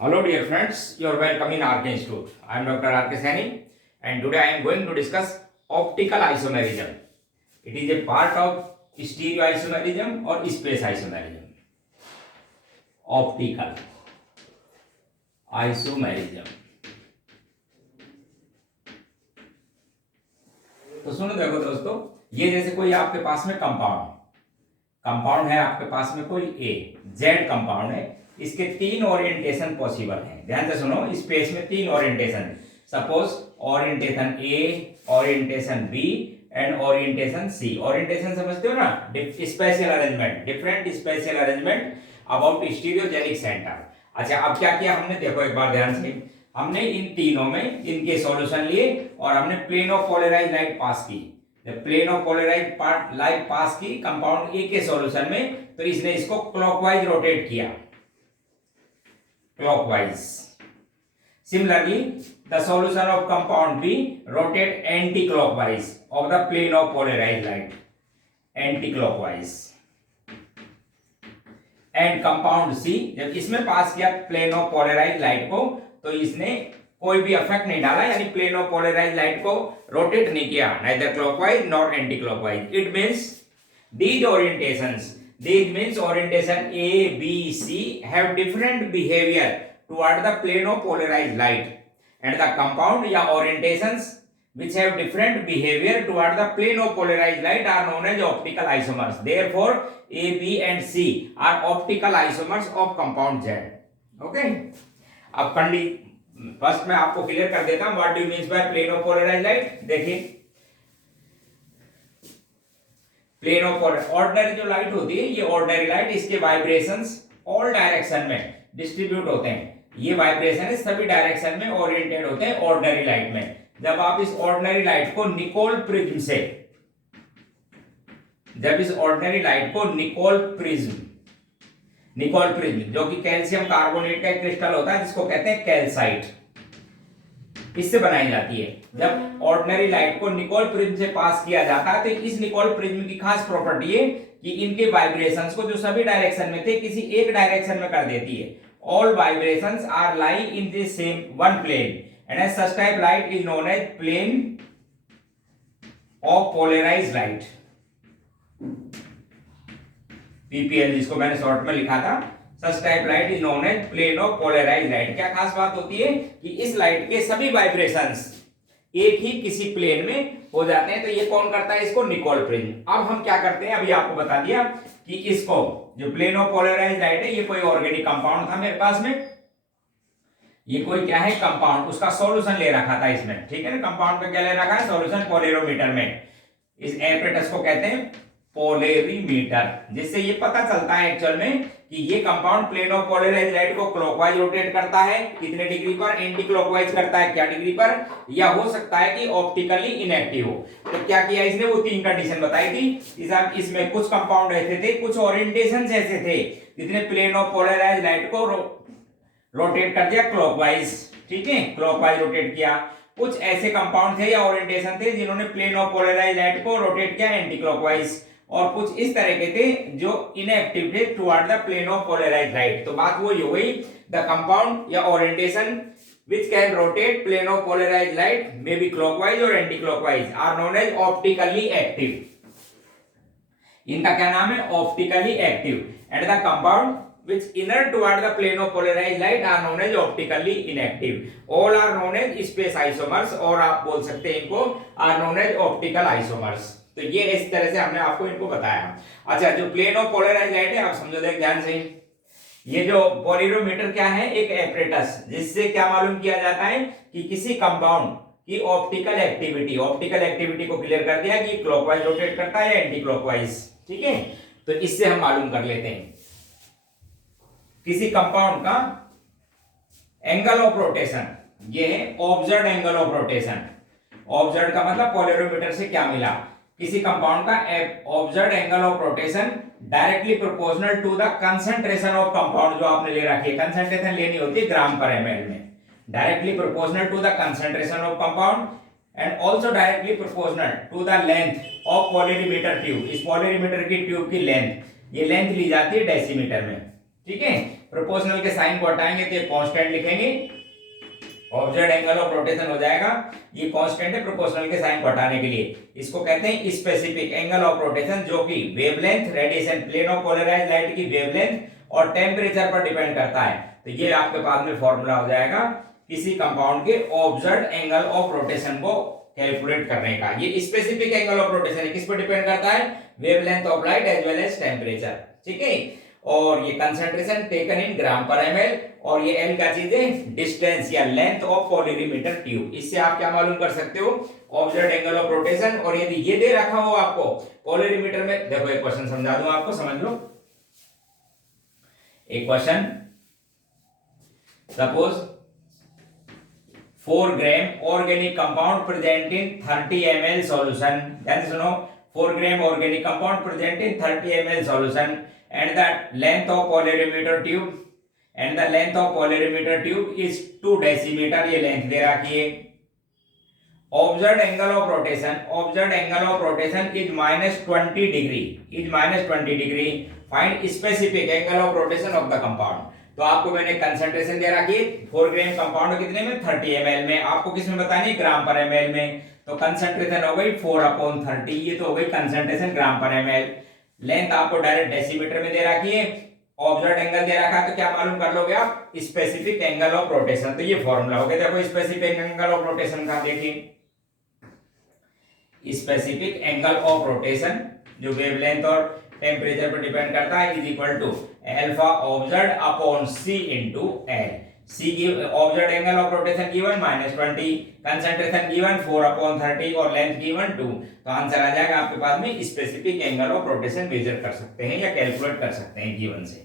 Hello dear friends, you are welcome in RK Institute. I am Dr. RK Saini and today I am going to discuss optical isomerism. It is a part of stereoisomerism or space isomerism. Optical isomerism. तो सुनो देखो दोस्तों, ये जैसे कोई आपके पास में कंपाउंड है आपके पास में कोई ए जेड कंपाउंड है। इसके तीन ओरिएंटेशन पॉसिबल हैं। ध्यान से सुनो, स्पेस में तीन orientation, suppose orientation A, orientation B and orientation C. Orientation समझते हो ना, spatial arrangement, different spatial arrangement about stereogenic centre. अच्छा, अब क्या किया हमने, देखो एक बार ध्यान से, हमने इन तीनों में इनके सॉल्यूशन लिए और हमने plane of polarise light pass की। Plane of polarise part light pass की कंपाउंड ए के सॉल्यूशन में, तो इसने इसको क्लॉकवाइज रोटेट किया, clockwise. Similarly the solution of compound B rotate anti clockwise of the plane of polarise light, anti clockwise. And compound C, जब इसमें पास किया प्लेन ऑफ पोलराइज लाइट को, तो इसने कोई भी इफेक्ट नहीं डाला, यानी प्लेन ऑफ पोलराइज लाइट को रोटेट नहीं किया, neither clockwise nor anti clockwise. It means these orientations, these means orientation A, B, C have different behavior toward the plane of polarized light, and the compound या orientations which have different behavior toward the plane of polarized light are known as optical isomers. Therefore A, B and C are optical isomers of compound Z. Okay, अब first मैं आपको clear कर देता हूं what do means by plane of polarised light. देखिए, plane of ordinary जो light होती है, ये ऑर्डिनरी लाइट, इसके वाइब्रेशंस ऑल डायरेक्शन में डिस्ट्रीब्यूट होते हैं। ये वाइब्रेशन सभी डायरेक्शन में ओरिएंटेड होते हैं ऑर्डिनरी लाइट में। जब आप इस ऑर्डिनरी लाइट को निकोल प्रिज्म से, जब इस ऑर्डिनरी लाइट को निकोल प्रिज्म जो कि कैल्शियम कार्बोनेट का क्रिस्टल होता है, जिसको कहते हैं कैल्साइट, इससे बनाई जाती है। जब ऑर्डिनरी लाइट को निकोल प्रिज्म से पास किया जाता है, तो इस निकोल प्रिज्म की खास प्रॉपर्टी है कि इनके वाइब्रेशंस को जो सभी डायरेक्शन में थे, किसी एक डायरेक्शन में कर देती है। All vibrations are lie in the same one plane and as such type light is known as plane of polarised light, PPL, जिसको मैंने शॉर्ट में लिखा था। Such type light is known as plane of polarised light. क्या खास बात होती है कि इस लाइट के सभी वाइब्रेशंस एक ही किसी प्लेन में हो जाते हैं। तो ये कौन करता है, इसको निकोल प्रिज्म। अब हम क्या करते हैं, अभी आपको बता दिया कि इसको जो प्लेन ऑफ पोलराइज्ड लाइट है, ये कोई ऑर्गेनिक कंपाउंड था मेरे पास में, ये कोई क्या है कंपाउंड, उसका सॉल्यूशन ले रखा था इसमें, ठीक है ना। कंपाउंड का क्या ले रखा है, सॉल्यूशन पोलेरोमीटर में। इस एपरेटस को कहते हैं पोलेरीमीटर, जिससे ये पता चलता है एक्चुअल में कि ये compound plane of polarised light को क्लॉकवाइज रोटेट करता है, कितने डिग्री पर, एंटी क्लॉकवाइज करता है, क्या डिग्री पर, या हो सकता है कि ऑप्टिकली इनएक्टिव हो। तो क्या किया इसने, वो तीन कंडीशन बताई थी। इसमें कुछ कंपाउंड ऐसे थे, कुछ ओरिएंटेशंस ऐसे थे जितने प्लेन ऑफ पोलराइज्ड लाइट को रोटेट कर दिया क्लॉकवाइज, ठीक है, क्लॉकवाइज रोटेट किया। कुछ ऐसे कंपाउंड थे या ओरिएंटेशन थे जिन्होंने प्लेन ऑफ पोलराइज्ड लाइट को रोटेट किया एंटी क्लॉकवाइज, और कुछ इस तरह के थे जो इनएक्टिव थे toward the plane of polarised light. तो बात वही हो गई, द कंपाउंड या orientation which can rotate plane of polarized light may be clockwise or anti-clockwise are known as optically active. इनका क्या नाम है, optically active. And the compound which inert toward the plane of polarized light are known as optically inactive. All are known as space isomers, और आप बोल सकते हैं इनको are known as optical isomers. तो ये इस तरह से हमने आपको इनको बताया। अच्छा, जो प्लेन ऑफ पोलराइज्ड लाइट है, आप समझो देख ध्यान से, ये जो पोलेरोमीटर क्या है, एक एपरेटस, जिससे क्या मालूम किया जाता है कि किसी कंपाउंड की ऑप्टिकल एक्टिविटी को क्लियर कर दिया कि क्लॉकवाइज रोटेट करता है या एंटी क्लॉकवाइज, ठीक है। तो इससे हम मालूम कर लेते हैं किसी कंपाउंड का एंगल ऑफ रोटेशन। ये है observed angle of rotation. Observed का मतलब पोलेरोमीटर से क्या मिला, किसी कंपाउंड का observed angle of rotation directly proportional to the concentration of compound, जो आपने ले रखी है, कंसंट्रेशन लेनी होती है ग्राम पर एमएल में, directly proportional to the concentration of compound and also directly proportional to the length of polarimeter tube. इस पोलेरीमीटर की ट्यूब की लेंथ, ये लेंथ ली जाती है डेसीमीटर में, ठीक है। प्रोपोर्शनल के साइन को हटाएंगे तो ये कांस्टेंट लिखेंगे, ऑब्जर्व एंगल ऑफ रोटेशन हो जाएगा, ये कांस्टेंट है प्रोपोर्शनल के साइन को हटाने के लिए। इसको कहते हैं स्पेसिफिक एंगल ऑफ रोटेशन, जो कि wavelength, radiation, plane of polarised light की वेवलेंथ और टेम्परेचर पर डिपेंड करता है। तो ये आपके पास में फॉर्मूला हो जाएगा किसी कंपाउंड के ऑब्जर्व एंगल ऑफ रोटेशन को कैलकुलेट करने का। ये स्पेसिफिक एंगल ऑफ रोटेशन किस पर डिपेंड करता है? Wavelength of light as well as temperature, ठीक है। और ये कंसंट्रेशन टेकन इन ग्राम पर एमएल, और ये एल क्या चीज है? डिस्टेंस या लेंथ ऑफ पोलरिमीटर ट्यूब। इससे आप क्या मालूम कर सकते हो? Observe angle of rotation. और यदि ये दे रखा हो आपको पोलरिमीटर में, देखो एक क्वेश्चन समझा दूं आपको, समझ लो। एक question, suppose 4 gram organic compound present in 30 ml solution. ध्यान से सुनो, 4 gram organic compound present in 30 ml solution and the length of polarimeter tube is 2 decimeter, ये लेंथ दे रखी है। observed angle of rotation is -20 degree, find specific angle of rotation of the compound। तो आपको मैंने concentration दे रखी है 4 ग्राम compound कितने में? 30 ml में। आपको किस में बतानी है? ग्राम पर ml में। तो कंसंट्रेशन हो गई 4/30, ये तो हो गई कंसंट्रेशन ग्राम पर ml। लेंथ आपको डायरेक्ट डेसीमीटर में दे रखी है, ऑब्जर्व एंगल दे रखा है, तो क्या मालूम कर लोगे आप? Specific angle of rotation. तो ये फॉर्मूला हो गया। देखो स्पेसिफिक एंगल ऑफ रोटेशन का देखिए, स्पेसिफिक एंगल ऑफ रोटेशन जो वेवलेंथ और टेम्परेचर पर डिपेंड करता है is equal to alpha observe upon C into L. C observe angle of rotation given -20, concentration given 4/30 और लेंथ गिवन 2। तो आंसर आ जाएगा आपके पास में specific angle of rotation measure कर सकते हैं या कैलकुलेट कर सकते हैं गिवन से।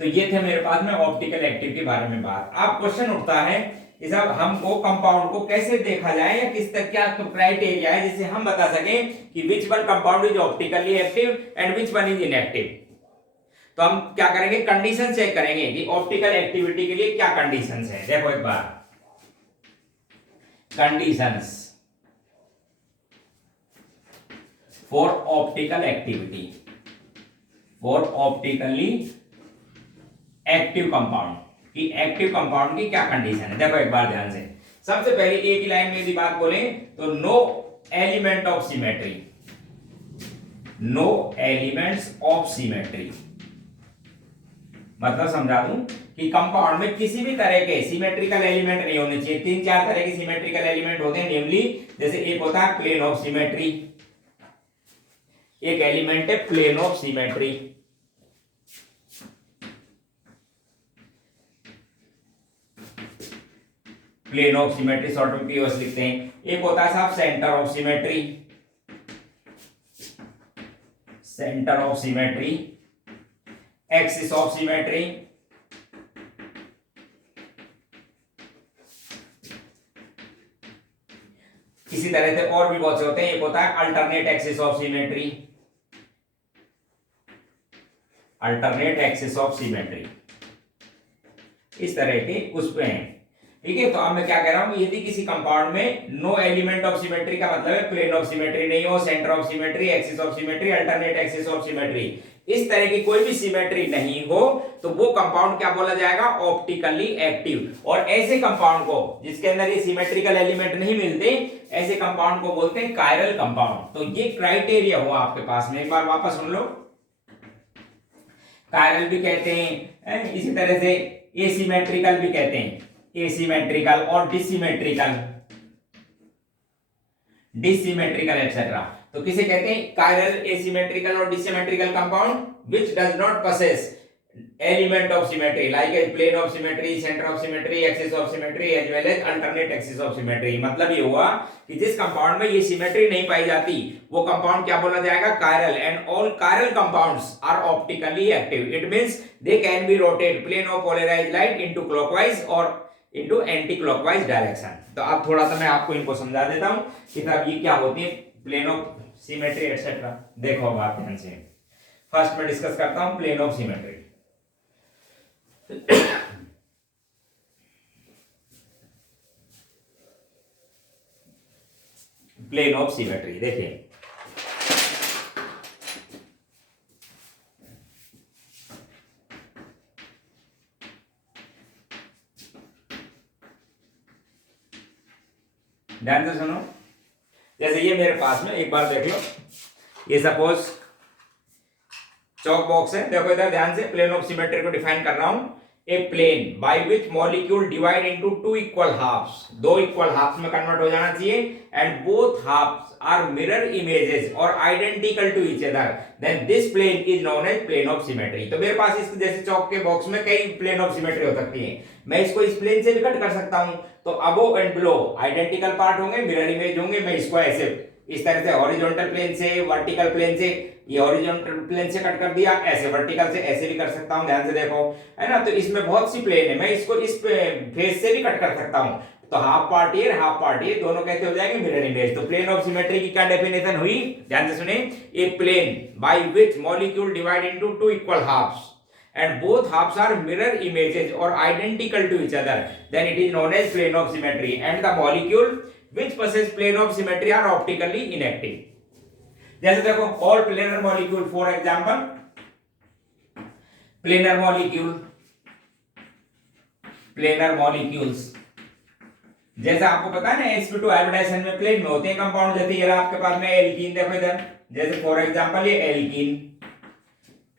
तो ये थे मेरे पास में ऑप्टिकल एक्टिव के बारे में बात। अब क्वेश्चन उठता है कि साहब हमको कंपाउंड को कैसे देखा जाए या किस तक क्या क्राइटेरिया है जिससे हम बता सकें कि which one compound is optically active and which one is inactive. तो हम क्या करेंगे? कंडीशन चेक करेंगे कि ऑप्टिकल एक्टिविटी के लिए क्या कंडीशंस है। देखो एक बार, conditions for optical activity, for optically active compound की एक्टिव कंपाउंड की क्या कंडीशन है। देखो एक बार ध्यान से, सबसे पहले एक ही लाइन में यदि बात बोले तो no element of symmetry, no elements of symmetry. मतलब समझा दूं कि कंपाउंड में किसी भी तरह के सिमेट्रिकल एलिमेंट नहीं होने चाहिए। 3-4 तरह के सिमेट्रिकल एलिमेंट होते हैं, नेमली जैसे एक होता है प्लेन ऑफ सिमेट्री, एक एलिमेंट है plane of symmetry, plane of symmetry short में पीओएस लिखते हैं। एक होता है साहब centre of symmetry, centre of symmetry, axis of symmetry, इसी तरह से और भी बहुत से होते हैं। एक होता है alternate axis of symmetry, alternate axis of symmetry, इस तरह के उस पे हैं, ठीक है। तो अब मैं क्या कह रहा हूं, यदि किसी कंपाउंड में नो एलिमेंट ऑफ सिमेट्री का मतलब है प्लेन ऑफ सिमेट्री नहीं हो, centre of symmetry, axis of symmetry, alternate axis of symmetry, इस तरह की कोई भी सिमेट्री नहीं हो, तो वो कंपाउंड क्या बोला जाएगा? Optically active. और ऐसे कंपाउंड को जिसके अंदर ये सिमेट्रिकल एलिमेंट नहीं मिलते, ऐसे कंपाउंड को बोलते हैं कायरल कंपाउंड। तो ये क्राइटेरिया हुआ आपके पास में, एक बार वापस सुन लो। कायरल भी कहते हैं, इसी तरह से एसिमेट्रिकल भी कहते हैं, एसिमेट्रिकल और डिसिमेट्रिकल, डिसिमेट्रिकल एक्सेट्रा। तो किसे कहते हैं? कायरल, एसिमेट्रिकल और dissymmetrical compound which does not possess element of symmetry like a plane of symmetry, center of symmetry, axis of symmetry as well as alternate axis of symmetry। मतलब ये हुआ कि जिस कंपाउंड में ये सिमेट्री नहीं पाई जाती वो कंपाउंड क्या बोला जाएगा? Chiral. And all chiral compounds are optically active, it means they can be rotate plane of polarised light into clockwise और इनटू एंटी क्लॉकवाइज डायरेक्शन। तो अब थोड़ा सा मैं आपको इनको समझा देता हूं कि तब ये क्या होती है प्लेन ऑफ सिमेट्री एटसेट्रा। देखो बात ध्यान से, फर्स्ट मैं डिस्कस करता हूं plane of symmetry. Plane of symmetry देखिए, ध्यान से सुनो, जैसे ये मेरे पास में एक बार देख लो, ये सपोज चौक बॉक्स है, देखो इधर ध्यान से, प्लेन ऑफ सिमेट्री को डिफाइन कर रहा हूं, a plane by which molecule divide into two equal halves, दो इक्वल हाफ्स में कन्वर्ट हो जाना चाहिए, and both halves are mirror images और identical to each other, then this plane is known as plane of symmetry. तो मेरे पास इस जैसे चौक के बॉक्स में कई प्लेन ऑफ सिमेट्री हो सकती है, मैं इसको इस प्लेन से भी कट कर सकता हूं, तो अबो एंड बिलो आइडेंटिकल पार्ट होंगे, मिरर इमेज होंगे, मैं इसको ऐसे इस तरह से हॉरिजॉन्टल प्लेन से, वर्टिकल प्लेन से, ये हॉरिजॉन्टल प्लेन से कट कर दिया, ऐसे वर्टिकल से ऐसे भी कर सकता हूं, ध्यान से देखो, है ना। तो इसमें बहुत सी प्लेन है, मैं इसको इस फेस से भी कट कर सकता हूं, तो हाफ पार्ट ये हाफ पार्ट ये दोनों कैसे हो जाएंगे, मिरर इमेज। तो प्लेन ऑफ सिमेट्री की क्या डेफिनेशन हुई, ध्यान से सुने, a plane by which molecule divide into two equal halves and both halves are mirror images or identical to each other, then it is known as plane of symmetry, and the molecule which possess plane of symmetry are optically inactive। जैसे देखो all planar molecule, for example planar molecules, जैसे आपको पता है ना sp2 hybridisation में plane में होते हैं कंपाउंड, जैसे ये आपके पास में एल्कीन, देखो इधर, जैसे फॉर एग्जांपल ये एल्कीन,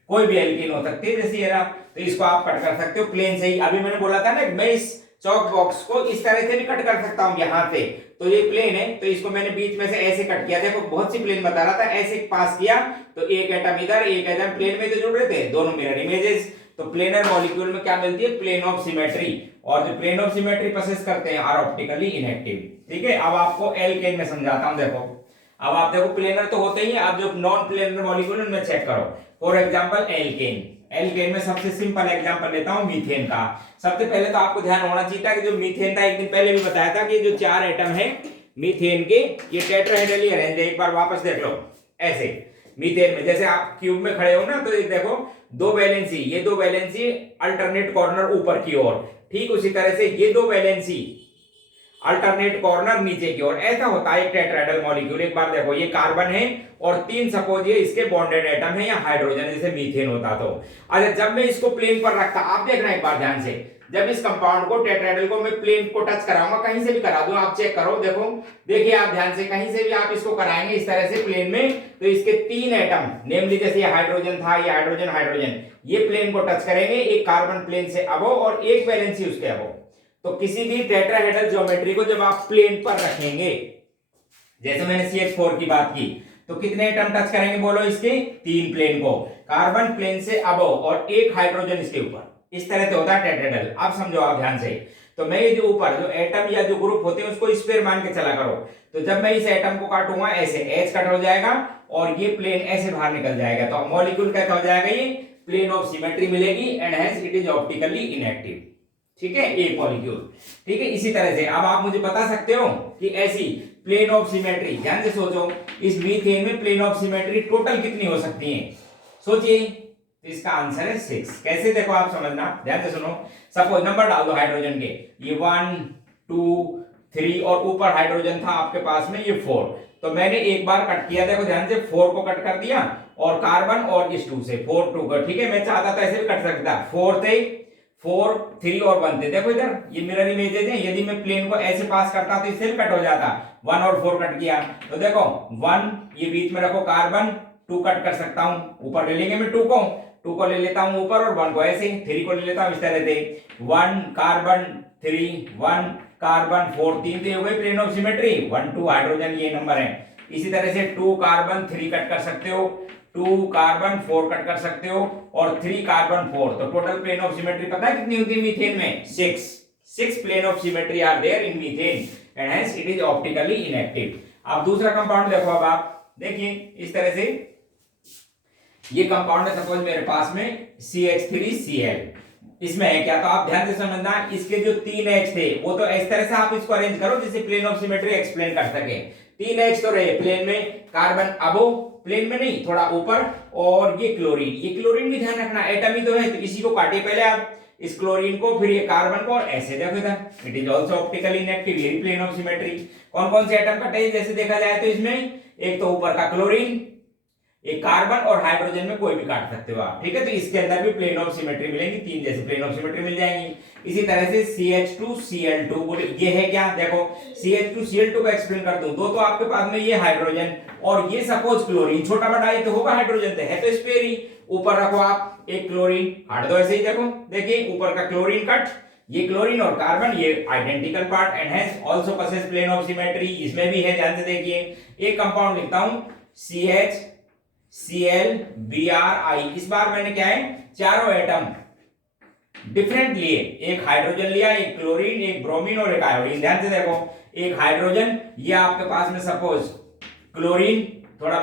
कोई भी एल्कीन हो सकती है, जैसे ये रहा, तो इसको आप कट कर सकते हो प्लेन से ही। अभी मैंने बोला था ना, मैं इस चौक बॉक्स को इस तरह से भी कट कर सकता हूं यहां से, तो ये प्लेन है, तो इसको मैंने बीच में से ऐसे कट किया, देखो बहुत सी प्लेन बता रहा था, ऐसे पास किया, तो एक एटम इधर एक एटम प्लेन में तो जुड़ रहे थे, दोनों मिरर इमेजेस। तो प्लेनर मॉलिक्यूल में क्या मिलती है, प्लेन ऑफ सिमेट्री, और जो प्लेन ऑफ सिमेट्री पोसेस करते हैं आर ऑप्टिकली इनएक्टिव। ठीक है, अब आपको एल्केन में समझाता हूं, देखो अब आप देखो प्लेनर तो होते ही है, आप जो नॉन प्लेनर मॉलिक्यूल उनमें चेक करो, फॉर एग्जांपल एल्केन, एल्केन में सबसे सिंपल एग्जांपल लेता हूं मीथेन का। सबसे पहले तो आपको ध्यान होना चाहिए था कि जो मीथेन था, एक दिन पहले भी बताया था कि जो चार एटम है मीथेन के, ये टेट्राहेड्रली अरेंज है, एक बार वापस देख लो, ऐसे मीथेन में जैसे आप क्यूब में खड़े हो ना, तो ये देखो दो वैलेंसी, ये दो वैलेंसी अल्टरनेट कॉर्नर ऊपर की ओर, ठीक उसी तरह से ये दो वैलेंसी अल्टरनेट कॉर्नर नीचे की ओर, ऐसा होता है एक टेट्राहेड्रल मॉलिक्यूल। एक बार देखो, ये कार्बन है और तीन सपोज ये इसके बॉन्डेड एटम है या हाइड्रोजन, जैसे मीथेन होता। तो अच्छा, जब मैं इसको प्लेन पर रखता, आप देखना एक बार ध्यान से, जब इस कंपाउंड को टेट्राहेड्रल को मैं प्लेन को टच कराऊंगा, कहीं से भी करा दूं, आप चेक करो, देखो देखिए आप ध्यान से, कहीं से भी आप इसको कराएंगे इस तरह से प्लेन में, तो इसके तीन एटम, नेमली जैसे ये हाइड्रोजन था, ये हाइड्रोजन हाइड्रोजन, ये प्लेन को टच करेंगे, एक कार्बन प्लेन से अबो और एक वैलेंसी उसके अबो। तो किसी भी टेट्राहेड्रल ज्योमेट्री को जब आप प्लेन पर रखेंगे, जैसे मैंने CH4 की बात की, तो कितने एटम टच करेंगे बोलो, इसके तीन प्लेन को, कार्बन प्लेन से अबो और एक हाइड्रोजन इसके ऊपर, इस तरह से होता है टेट्राहेड्रल। अब समझो आप ध्यान से, तो मैं ये जो ऊपर जो एटम या जो ग्रुप होते हैं उसको स्फीयर मान के चला करो, तो जब मैं इस एटम को काटूंगा ऐसे एच कट हो जाएगा और ये प्लेन ऐसे बाहर निकल जाएगा, तो मॉलिक्यूल कैसा हो जाएगा, ये प्लेन ऑफ सिमेट्री मिलेगी, and hence it is optically inactive. ठीक है, एक मॉलिक्यूल। ठीक है, इसी तरह से अब आप मुझे बता सकते हो कि ऐसी प्लेन ऑफ सिमेट्री, ध्यान से सोचो, इस मीथेन में प्लेन ऑफ सिमेट्री टोटल कितनी हो सकती है, सोचिए। तो इसका आंसर है 6। कैसे, देखो आप समझना, ध्यान से सुनो, सपोज नंबर डाल दो हाइड्रोजन के, ये 1 2 3 और ऊपर हाइड्रोजन था आपके पास में ये 4, तो मैंने एक बार कट किया, देखो ध्यान से 4 को कट कर दिया, और कार्बन और इस 2 से 4 2 का, ठीक है, मैं चाहता था ऐसे भी कट सकता, 4 थे 4 3 और 1 थे, देखो इधर ये मिरर इमेजेस हैं, यदि मैं प्लेन को ऐसे पास करता तो इससे कट हो जाता, 1 और 4 कट किया, तो देखो 1 ये बीच में रखो, कार्बन 2 कट कर सकता हूं, ऊपर ले लेंगे मैं 2 को ले लेता हूं ऊपर, और 1 को ऐसे 3 को ले लेता हूं इस तरह से, 1 कार्बन 3 1 कार्बन 4 3 हो गई प्लेन ऑफ सिमेट्री, 1 2 हाइड्रोजन ये नंबर है। इसी तरह से 2 कार्बन 3 कट कर सकते हो, 2 कार्बन 4 कट कर सकते हो, और 3 कार्बन 4, तो टोटल प्लेन ऑफ सिमेट्री पता है कितनी होती है मीथेन में, 6 plane of symmetry are there in methane, and hence it is optically inactive. अब दूसरा कंपाउंड देखो, अब आप देखिए इस तरह से, ये कंपाउंड है सपोज मेरे पास में CH3Cl, इसमें है क्या, तो आप ध्यान से समझना, इसके जो 3 H थे वो तो इस तरह से आप इसको अरेंज करो जिससे प्लेन ऑफ सिमेट्री एक्सप्लेन कर सके। 3 H तो रहे प्लेन में, कार्बन अबो प्लेन में नहीं थोड़ा ऊपर, और ये क्लोरीन भी ध्यान रखना, एटम ही तो है, तो इसी को काटिए पहले आप, इस क्लोरीन को, फिर ये कार्बन को, और ऐसे देखो इधर, it is also optically inactive, ये प्लेन ऑफ सिमेट्री। कौन कौन से एटम कटे जैसे देखा जाए तो इसमें, एक तो ऊपर का क्लोरीन, एक कार्बन, और हाइड्रोजन में कोई भी काट सकते हो आप, ठीक है, तो इसके अंदर भी प्लेन ऑफ सिमेट्री मिलेंगी, 3 जैसे प्लेन ऑफ सिमेट्री मिल जाएंगी। इसी तरह से CH2Cl2, ये है क्या, देखो CH2Cl2 को एक्सप्लेन कर दूं, दो तो आपके पास में ये हाइड्रोजन और ये सपोज क्लोरीन, छोटा बड़ा ये तो होगा हाइड्रोजन, तो है तो स्पेयर ही, ऊपर रखो आप एक क्लोरीन, हट दो ऐसे ही, देखो देखिए ऊपर का क्लोरीन कट, ये क्लोरीन और कार्बन ये identical part and has also possess plane of symmetry, इसमें भी है, ध्यान से देखिए। एक कंपाउंड लिखता हूं CHClBrI, इस बार मैंने क्या है, चारों एटम डिफरेंट लिए, एक हाइड्रोजन लिया, एक क्लोरीन, एक ब्रोमीन और एक आयोडीन। ध्यान से देखो, एक हाइड्रोजन, ये आपके पास में सपोज क्लोरीन, थोड़ा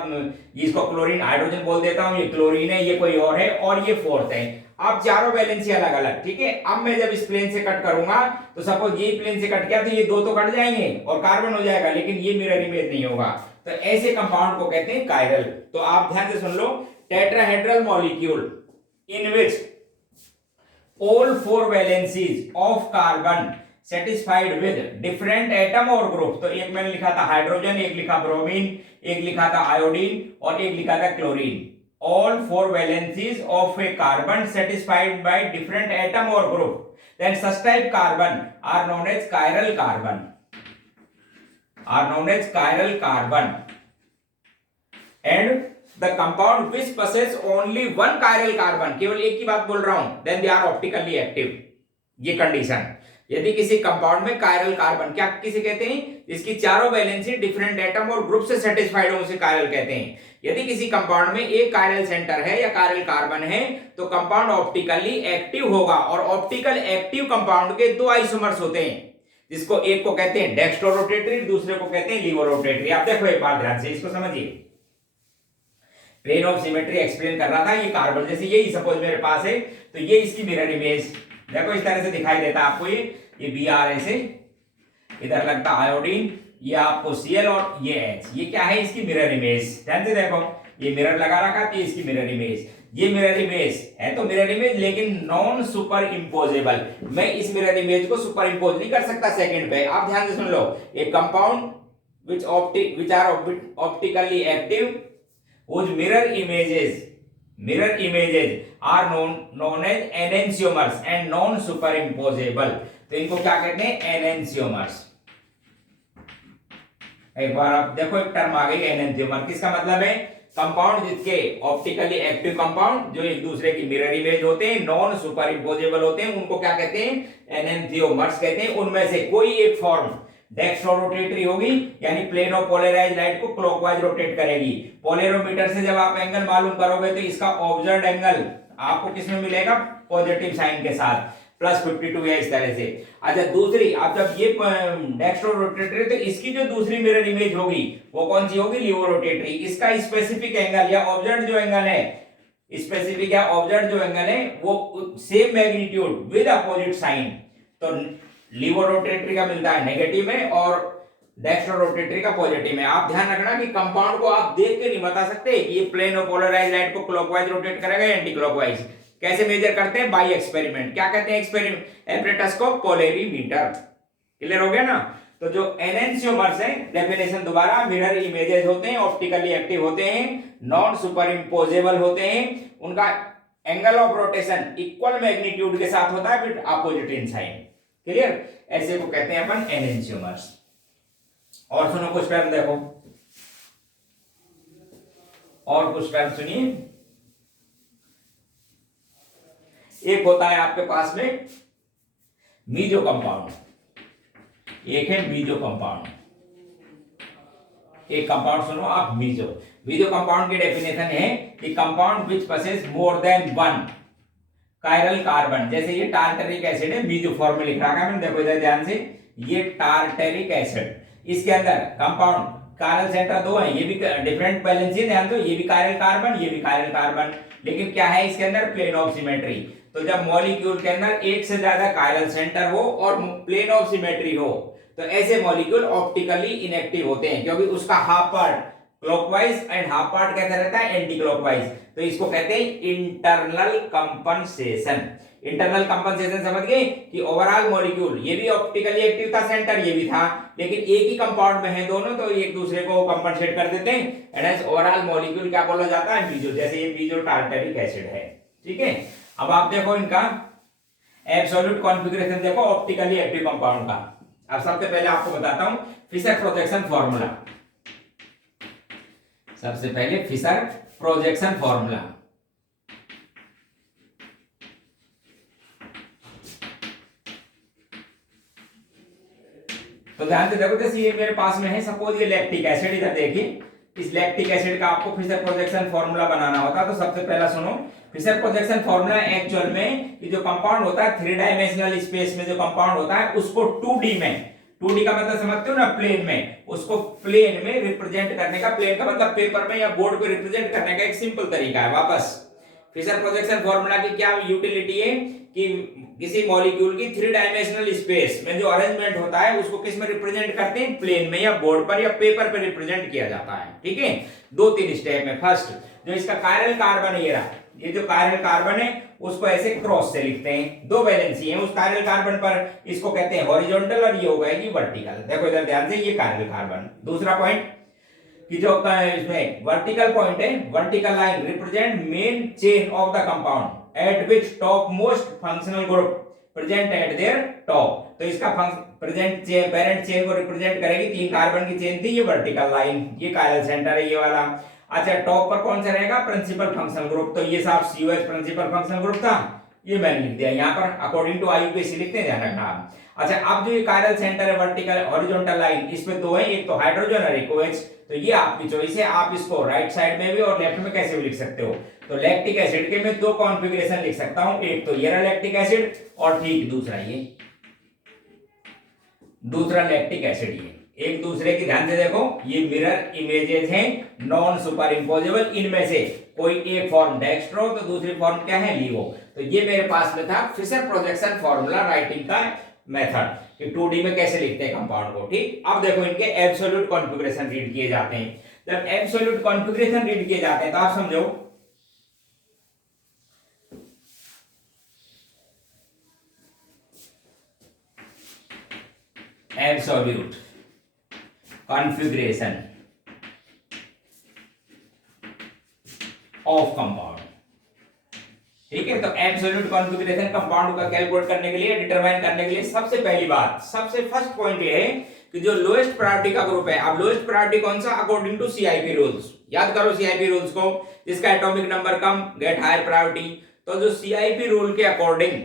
इसको क्लोरीन हाइड्रोजन बोल देता हूं, ये क्लोरीन है, ये कोई और है, और ये फोर्थ है। अब चारों वैलेंसी अलग अलग, ठीक है। अब मैं जब इस प्लेन से कट करूंगा तो सपोज ये प्लेन से कट किया तो ये दो तो कट जाएंगे और कार्बन हो जाएगा, लेकिन ये मिरर इमेज नहीं होगा, तो ऐसे कंपाउंड को कहते हैं कायरल। तो आप ध्यान से सुन लो, tetrahedral molecule in which all four valencies of carbon satisfied with different atom और group, तो एक मैंने लिखा था हाइड्रोजन, एक लिखा ब्रोमीन, एक लिखा था आयोडीन और एक लिखा था chlorine. all four valencies of a carbon satisfied by different atom or group, then such type carbon are known as chiral carbon, are known as chiral carbon, and the compound which possess only one chiral carbon, केवल एक ही बात बोल रहा हूं, then they are optically active, ये condition. यदि किसी compound में कायरल कार्बन, क्या किसे कहते हैं, इसकी चारों वैलेंसी डिफरेंट एटम और ग्रुप से सेटिस्फाइड हो, उसे कायरल कहते हैं। यदि किसी कंपाउंड में एक कायरल सेंटर है या कायरल कार्बन है तो कंपाउंड ऑप्टिकली एक्टिव होगा, और ऑप्टिकल एक्टिव कंपाउंड के दो आइसोमर्स होते हैं, जिसको एक को कहते हैं डेक्स्ट्रोरोटेटरी, दूसरे को कहते हैं लीवोरोटेटरी। आप देखो एक बार ध्यान से इसको समझिए, प्लेन ऑफ सिमेट्री एक्सप्लेन कर रहा था, ये कार्बन जैसे यही सपोज मेरे पास है, तो ये इसकी मिरर इमेज देखो इस तरह से दिखाई देता है आपको, ये Br ऐसे, इधर लगता आयोडीन, ये आपको Cl और ये H, ये क्या है, इसकी मिरर इमेज। ध्यान से देखो, ये मिरर लगा रखा है, इसकी मिरर इमेज, ये मिरर इमेज है तो मिरर इमेज, लेकिन नॉन सुपर इम्पोजेबल, मैं इस मिरर इमेज को सुपर इम्पोज नहीं कर सकता सेकंड पे। आप ध्यान से सुन लो, एक compound which are optically active whose mirror images are known as enantiomers and non superimposable, तो इनको क्या कहते हैं, enantiomers। एक बार आप देखो एक टर्म आ गई एनेंथियोमर, किसका मतलब है, कंपाउंड जिसके ऑप्टिकली एक्टिव कंपाउंड जो एक दूसरे की मिरर इमेज होते हैं, नॉन सुपर इम्पोजेबल होते हैं, उनको क्या कहते हैं, एनेंथियोमर्स कहते हैं। उनमें से कोई एक फॉर्म डेक्स्ट्रोरोटेटरी होगी, यानी प्लेन ऑफ पोलराइज्ड लाइट को क्लॉकवाइज रोटेट करेगी। पोलेरोमीटर से जब आप एंगल मालूम करोगे तो इसका ऑब्जर्व्ड एंगल आपको किसमें मिलेगा, पॉजिटिव साइन के साथ, +52 है इस तरह से। अच्छा दूसरी, आप जब ये डेक्स्ट्रोरोटेटरी, तो इसकी जो दूसरी मिरर इमेज होगी वो कौन सी होगी, लीवोरोटेटरी। इसका स्पेसिफिक एंगल या ऑब्जर्व्ड जो एंगल है, स्पेसिफिक या ऑब्जर्व्ड जो एंगल है वो same magnitude with opposite sign, तो लीवोरोटेटरी का मिलता है नेगेटिव में और डेक्स्ट्रोरोटेटरी का पॉजिटिव में। आप ध्यान रखना कि कंपाउंड को आप देख के नहीं बता सकते कि ये प्लेन ऑफ पोलराइज्ड लाइट को क्लॉकवाइज रोटेट करेगा या एंटी क्लॉकवाइज। कैसे मेजर करते हैं, बाय एक्सपेरिमेंट। क्या कहते हैं एक्सपेरिमेंट, एपरेटस को पोलेरीमीटर। क्लियर हो गया ना। तो जो एनेंशियोमर्स है, डेफिनेशन दोबारा, मिरर इमेजेस होते हैं, ऑप्टिकली एक्टिव होते हैं, नॉन सुपर इम्पोजेबल होते हैं, उनका angle of rotation equal magnitude के साथ होता है with opposite in sign. Clear, ऐसे को कहते हैं अपन एनेंशियोमर्स। और सुनो कुछ टर्म देखो, और कुछ टर्म सुनिए। एक होता है आपके पास में मीजो कंपाउंड, एक है मीजो कंपाउंड। एक कंपाउंड सुनो आप, मीजो कंपाउंड की डेफिनेशन है कि compound which possess more than one chiral carbon. जैसे ये टार्टरिक एसिड है, मीजो फॉर्म में लिख रखा है मैंने, देखो इधर ध्यान से, ये टार्टरिक एसिड, इसके अंदर कंपाउंड कायरल सेंटर दो है, ये भी डिफरेंट वैलेंसी, ध्यान दो, ये भी कायरल कार्बन, ये भी कायरल कार्बन, लेकिन क्या है इसके अंदर, प्लेन ऑफ सिमेट्री। तो जब मॉलिक्यूल के अंदर एक से ज्यादा कायरल सेंटर हो और प्लेन ऑफ सिमेट्री हो तो ऐसे मॉलिक्यूल ऑप्टिकली इनएक्टिव होते हैं, क्योंकि उसका half part clockwise and half part कैसा रहता है, एंटी क्लॉकवाइज। तो इसको कहते हैं इंटरनल कंपनसेशन। इंटरनल कंपनसेशन समझ गए कि ओवरऑल मॉलिक्यूल, ये भी ऑप्टिकली एक्टिव था सेंटर, ये भी था, लेकिन एक ही कंपाउंड में है दोनों, तो एक दूसरे को कंपनसेट कर देते हैं, एंड एज ओवरऑल मॉलिक्यूल क्या बोला जाता है, मीजो। जैसे ये मीजो टार्टरिक एसिड है, ठीक है। अब आप देखो इनका एब्सोल्यूट कॉन्फ़िगरेशन देखो ऑप्टिकली एक्टिव कंपाउंड का। अब सबसे पहले आपको बताता हूं फिशर प्रोजेक्शन फॉर्मूला। सबसे पहले फिशर प्रोजेक्शन फॉर्मूला। तो ध्यान से देखो, जैसे ये मेरे पास में है, सपोज ये लैक्टिक एसिड, इधर देखिए, इस लैक्टिक एसिड का आपको फिशर प्रोजेक्शन फॉर्मूला बनाना होता है। तो सबसे पहला सुनो, फिशर प्रोजेक्शन फॉर्मूला एक्चुअल में ये जो कंपाउंड होता है 3 डायमेंशनल स्पेस में जो कंपाउंड होता है उसको 2D में, 2D का मतलब समझते हो ना, प्लेन में, उसको प्लेन में रिप्रेजेंट करने का, प्लेन का मतलब पेपर में या बोर्ड पे रिप्रेजेंट करने का एक सिंपल तरीका है। वापस फिशर प्रोजेक्शन फॉर्मूला की क्या यूटिलिटी है कि किसी मॉलिक्यूल की 3 डायमेंशनल स्पेस में जो अरेंजमेंट होता है उसको किस में रिप्रेजेंट करते हैं, प्लेन में या बोर्ड पर या पेपर पर रिप्रेजेंट किया जाता है। ठीक है, 2-3 स्टेप में। फर्स्ट, जो इसका कायरल कार्बन है, ये जो कायरल कार्बन है उसको ऐसे क्रॉस से लिखते हैं, 2 वैलेंसी है उस कायरल कार्बन पर, इसको कहते हैं हॉरिजॉन्टल और ये हो गएगी वर्टिकल। देखो इधर ध्यान से, ये कायरल कार्बन। दूसरा पॉइंट कि जो इसमें वर्टिकल पॉइंट है, vertical line represent main chain of the compound eight which top most functional group present at there top. तो इसका प्रेजेंट चेन, पेरेंट चेन को रिप्रेजेंट करेगी, 3 कार्बन की चेन थी, ये वर्टिकल लाइन, ये कायरल सेंटर है ये वाला। अच्छा, टॉप पर कौन सा रहेगा, प्रिंसिपल फंक्शनल ग्रुप। तो ये साहब COH प्रिंसिपल फंक्शनल ग्रुप था, ये मैंने लिख दिया यहाँ पर, अकॉर्डिंग टू IUPAC लिखते हैं, ध्यान रखना आप। अच्छा, अब जो ये कायरल सेंटर है, वर्टिकल हॉरिजॉन्टल लाइन, इसमें 2 है, एक तो हाइड्रोजन और एक OH। तो ये आपकी चॉइस है, आप इसको राइट साइड में भी और लेफ्ट में कैसे भी लिख सकते हो। तो लैक्टिक एसिड के मैं 2 कॉन्फ़िगरेशन लिख सकता हूं, एक तो ये लैक्टिक एसिड और ठीक दूसरा ये, दूसरा लैक्टिक एसिड। ये एक दूसरे की ध्यान से देखो, ये मिरर इमेजेस हैं, नॉन सुपर इंपोजेबल। इनमें से कोई एक फॉर्म डेक्स्ट्रो तो दूसरी फॉर्म क्या है, लीवो। तो ये मेरे पास में था फिशर प्रोजेक्शन फॉर्मूला राइटिंग का मेथड कि 2D में कैसे लिखते हैं कंपाउंड को। ठीक, अब देखो इनके एब्सोल्यूट कॉन्फ़िगरेशन रीड किए जाते हैं। जब एब्सोल्यूट कॉन्फ़िगरेशन रीड किए जाते हैं तो आप समझो, एब्सोल्यूट कॉन्फ़िगरेशन ऑफ कंपाउंड। ठीक है, तो एब्सोल्यूट कॉन्फ़िगरेशन कंपाउंड का कैलकुलेट करने के लिए, डिटरमाइन करने के लिए, सबसे पहली बात, सबसे फर्स्ट पॉइंट ये है कि जो लोएस्ट प्रायोरिटी का ग्रुप है, अब लोएस्ट प्रायोरिटी कौन सा, अकॉर्डिंग टू CIP रूल्स। याद करो CIP रूल्स को, जिसका एटॉमिक नंबर कम गेट हायर प्रायोरिटी। तो जो CIP रूल के अकॉर्डिंग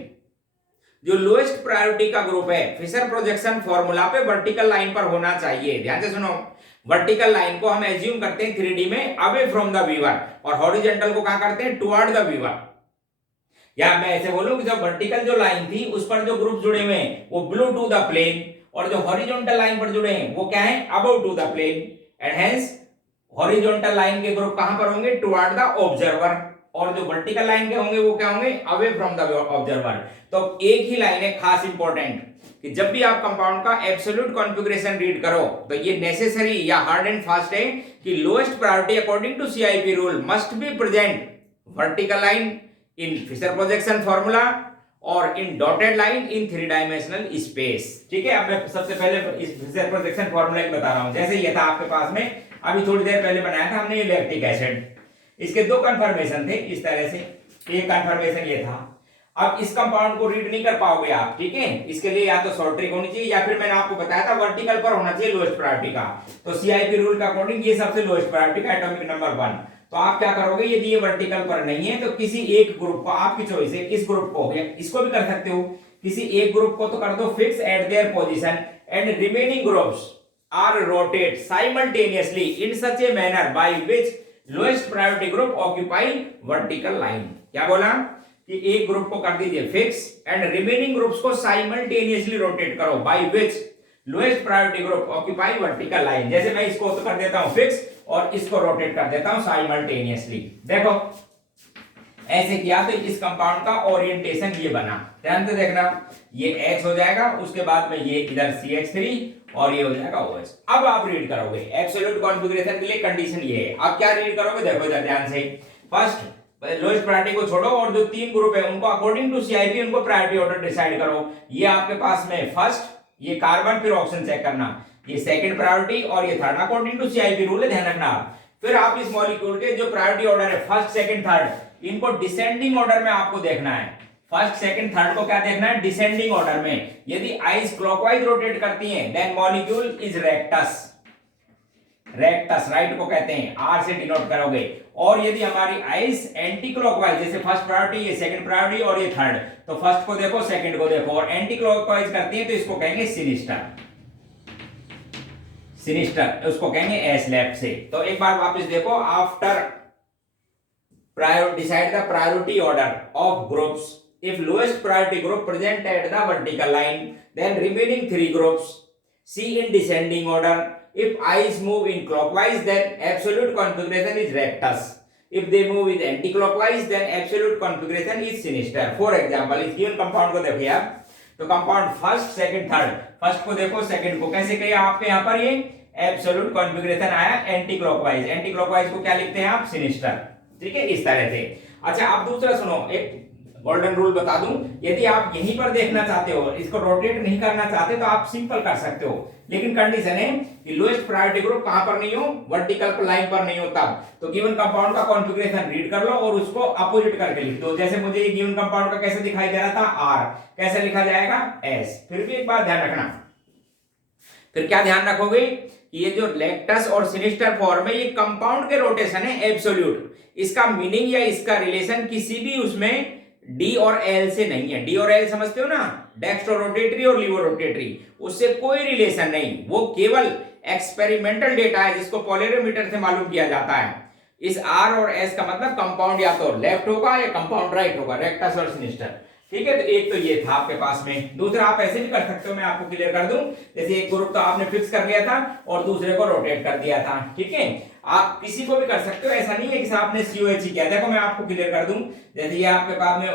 जो लोएस्ट प्रायोरिटी का ग्रुप है, फिशर प्रोजेक्शन फॉर्मूला पे वर्टिकल लाइन पर होना चाहिए। ध्यान से सुनो, वर्टिकल लाइन को हम एज्यूम करते हैं 3D में अवे फ्रॉम द व्यूअर, और हॉरिजॉन्टल को कहां करते हैं, टुवर्ड द व्यूअर। या मैं ऐसे बोलूं कि जो वर्टिकल जो लाइन थी उस पर जो ग्रुप जुड़े हुए हैं वो ब्लू टू द प्लेन, और जो हॉरिजॉन्टल लाइन पर जुड़े हैं वो क्या है, above to the plane, and hence horizontal line के ग्रुप कहां पर होंगे, टुवर्ड द ऑब्जर्वर, और जो वर्टिकल लाइन के होंगे वो क्या होंगे, अवे फ्रॉम द ऑब्जर्वर। तो एक ही लाइन है खास इंपॉर्टेंट कि जब भी आप कंपाउंड का एब्सोल्यूट कॉन्फ़िगरेशन रीड करो तो ये नेसेसरी या हार्ड एंड फास्ट है कि lowest priority according to CIP rule must be present vertical line in Fischer projection formula और in dotted line in 3 dimensional space. ठीक है, अब मैं सबसे पहले इस फिशर प्रोजेक्शन फॉर्मूला की बता रहा हूं। जैसे ये था आपके पास में, अभी थोड़ी देर पहले बनाया था हमने, ये लैक्टिक एसिड, इसके 2 कन्फर्मेशन थे इस तरह से। एक कन्फर्मेशन ये था, अब इस कंपाउंड को रीड नहीं कर पाओगे आप, ठीक है, इसके लिए या तो शॉर्ट ट्रिक होनी चाहिए या फिर मैंने आपको बताया था वर्टिकल पर होना चाहिए लोएस्ट प्रायोरिटी का। तो CIP रूल के अकॉर्डिंग ये सबसे लोएस्ट प्रायोरिटी का एटॉमिक नंबर 1। तो आप क्या करोगे, यदि ये वर्टिकल पर नहीं है तो किसी एक ग्रुप को, आपकी चॉइस है, इस ग्रुप को या इसको भी कर सकते हो, किसी एक ग्रुप को तो कर दो fix at their position and remaining groups are rotate simultaneously in such a manner by which lowest priority group occupy vertical line. क्या बोला कि एक ग्रुप को कर दीजिए फिक्स एंड रिमेनिंग ग्रुप्स को साइमल्टेनियसली रोटेट करो by which lowest priority group occupy vertical line. जैसे मैं इसको तो कर देता हूं फिक्स और इसको रोटेट कर देता हूं साइमल्टेनियसली। देखो ऐसे किया तो इस कंपाउंड का ओरिएंटेशन ये बना, ध्यान से देखना, ये H हो जाएगा, उसके बाद में ये इधर CH3 और ये हो जाएगा OH। अब आप रीड करोगे एब्सोल्यूट कॉन्फ़िगरेशन के लिए कंडीशन ये है, आप क्या रीड करोगे, देखो इधर ध्यान से। फर्स्ट लोएस्ट प्रायोरिटी को छोड़ो और जो 3 ग्रुप है उनको अकॉर्डिंग टू CIP उनको प्रायोरिटी ऑर्डर डिसाइड करो। ये आपके पास में फर्स्ट ये कार्बन, फिर ऑप्शन चेक करना, ये सेकंड प्रायोरिटी और ये third, according to CIP rule है, ध्यान रखना। फिर आप इस मॉलिक्यूल के जो प्रायोरिटी ऑर्डर है फर्स्ट सेकंड थर्ड, इनको डिसेंडिंग ऑर्डर में आपको देखना है फर्स्ट सेकंड थर्ड को क्या देखना है, डिसेंडिंग ऑर्डर में। यदि आइस क्लॉकवाइज रोटेट करती हैं then molecule is rectus, rectus right को कहते हैं, आर से डिनोट करोगे। और यदि हमारी आइस एंटी क्लॉकवाइज, जैसे फर्स्ट प्रायोरिटी, ये सेकंड प्रायोरिटी और ये थर्ड, तो फर्स्ट को देखो सेकंड को देखो, और एंटी क्लॉकवाइज करती है तो इसको कहेंगे सिनिस्टर, सिनिस्टर उसको कहेंगे एस लेफ्ट से। तो एक बार वापस देखो, after decide the priority order of groups, if lowest priority group present at the vertical line, then remaining three groups see in descending order. If i's move in clockwise, then absolute configuration is rectus. If they move with anti-clockwise, then absolute configuration is sinister. For example, इस given compound को देखिए आप, तो compound first second third, first को देखो second को, कैसे किया आपके यहाँ पर, ये एब्सोल्यूट कॉन्फ़िगरेशन आया एंटी क्लॉकवाइज, एंटी क्लॉकवाइज को क्या लिखते हैं आप, सिनिस्टर। ठीक है, इस तरह से। अच्छा आप दूसरा सुनो, एक गोल्डन रूल बता दूं, यदि आप यहीं पर देखना चाहते हो, इसको रोटेट नहीं करना चाहते, तो आप सिंपल कर सकते हो, लेकिन कंडीशन है कि लोएस्ट प्रायोरिटी ग्रुप कहां पर नहीं हो, वर्टिकल लाइन पर नहीं हो तब। तो गिवन कंपाउंड का कॉन्फ़िगरेशन रीड कर लो और उसको अपोजिट करके लिख दो। जैसे मुझे ये गिवन कंपाउंड का कैसे दिखाई दे रहा था, आर, कैसे लिखा जाएगा, एस। फिर भी एक बात ध्यान रखना, फिर क्या ध्यान रखोगे कि ये जो लेक्टस और सिनिस्टर फॉर्म है, ये कंपाउंड के रोटेशन है एब्सोल्यूट। इसका मीनिंग या इसका रिलेशन किसी भी उसमें डी और एल से नहीं है। डी और एल समझते हो ना, डेक्स्ट्रो रोटेटरी और लीवो रोटेटरी, उससे कोई रिलेशन नहीं, वो केवल एक्सपेरिमेंटल डेटा है जिसको पोलैरोमीटर से मालूम किया जाता है। इस आर और एस का मतलब कंपाउंड या तो लेफ्ट होगा या कंपाउंड राइट होगा, रेक्टस और सिनिस्टर। ठीक है, तो एक तो ये था आपके पास में। दूसरा आप ऐसे भी कर सकते हो, मैं आपको क्लियर कर दूं, जैसे एक ग्रुप तो आपने फिक्स कर लिया था और दूसरे को रोटेट कर दिया था। ठीक है, आप किसी को भी कर सकते हो, ऐसा नहीं है कि आपने COH ही किया। देखो मैं आपको क्लियर कर दूं, जैसे ये आपके पास में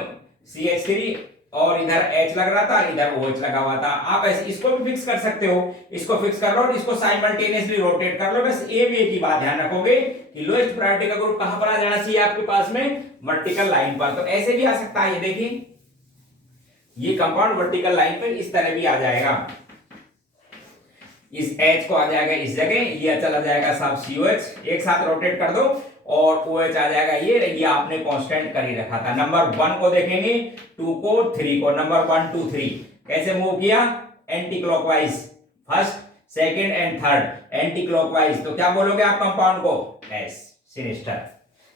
CH3 और इधर H लग रहा था, इधर OH लगा हुआ था, आप ऐसे इसको भी फिक्स कर सकते हो, इसको फिक्स कर लो और इसको साइमल्टेनियसली रोटेट कर लो। बस एक ही बात ध्यान रखोगे कि लोएस्ट प्रायोरिटी का ग्रुप कहां पर आ जाना चाहिए आपके पास में, वर्टिकल लाइन पर। तो ऐसे भी आ सकता है, ये देखिए ये कंपाउंड वर्टिकल लाइन पे इस तरह भी आ जाएगा, इस H को आ जाएगा इस जगह, ये चला जाएगा साहब COH, एक साथ रोटेट कर दो और OH आ जाएगा ये आपने कांस्टेंट कर ही रखा था। नंबर 1 को देखेंगे, 2 को, 3 को, नंबर 1 2 3 कैसे मूव किया, anti clockwise, first second and third anti clockwise. तो क्या बोलोगे आप कंपाउंड को, एस, सिनिस्टर।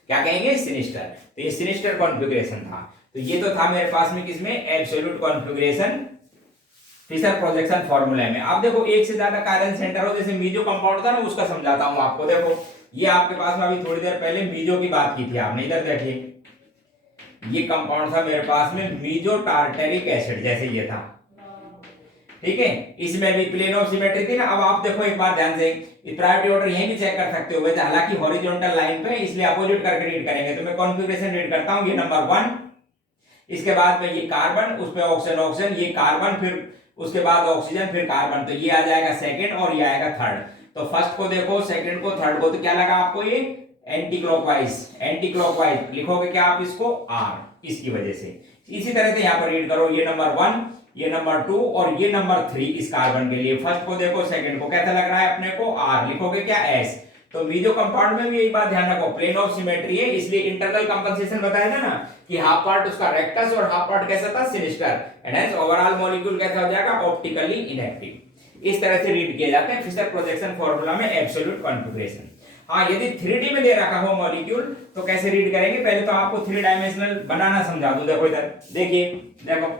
क्या कहेंगे, सिनिस्टर। तो ये सिनिस्टर कॉन्फ़िगरेशन था। तो ये तो था मेरे पास में किसमें, absolute configuration Fischer projection formula में। आप देखो एक से ज्यादा कायरल सेंटर हो, जैसे मीजो कंपाउंड था ना, उसका समझाता हूं आपको। देखो ये आपके पास में अभी थोड़ी देर पहले मीजो की बात की थी आपने, इधर देखिए ये कंपाउंड था मेरे पास में मीजो टार्टेरिक एसिड, जैसे ये था। ठीक है, इसमें भी प्लेन ऑफ सिमेट्री थी ना। अब आप देखो एक बार ध्यान से, प्रायोरिटी ऑर्डर यहीं भी चेक कर सकते हो वैसे, हालांकि हॉरिजॉन्टल लाइन पे, इसलिए अपोजिट करके रीड करेंगे। तो मैं कॉन्फ़िगरेशन रीड करता हूं, ये नंबर 1, इसके बाद में ये कार्बन, उस पे ऑक्सीजन, ऑक्सीजन, ये कार्बन, फिर उसके बाद ऑक्सीजन, फिर कार्बन, तो ये आ जाएगा सेकंड और ये आएगा थर्ड। तो फर्स्ट को देखो, सेकंड को, थर्ड को, तो क्या लगा आपको, ये एंटी क्लॉकवाइज, एंटी क्लॉकवाइज लिखोगे क्या आप इसको, आर, इसकी वजह से। इसी तरह से यहाँ पर रीड करो, ये नंबर 1, ये नंबर 2 और ये नंबर 3 इस कार्बन के लिए। फर्स्ट को देखो, सेकंड को, कैसा लग रहा है अपने को, आर, लिखोगे क्या, एस। तो मीजो कंपाउंड में भी एक बात ध्यान रखो, प्लेन ऑफ सिमेट्री है, इसलिए इंटरनल कंपनसेशन बताया था ना कि हाफ पार्ट उसका रेक्टस और हाफ पार्ट कैसा था, sinister, and hence overall molecule कैसा हो जाएगा, ऑप्टिकली इनएक्टिव। इस तरह से रीड किए जाते हैं फिशर प्रोजेक्शन फार्मूला में एब्सोल्यूट कॉन्फ़िगरेशन। हाँ, यदि 3D में दे रखा हो मॉलिक्यूल तो कैसे रीड करेंगे, पहले तो आपको 3 डायमेंशनल बनाना समझा दूं। देखो इधर देखिए, देखो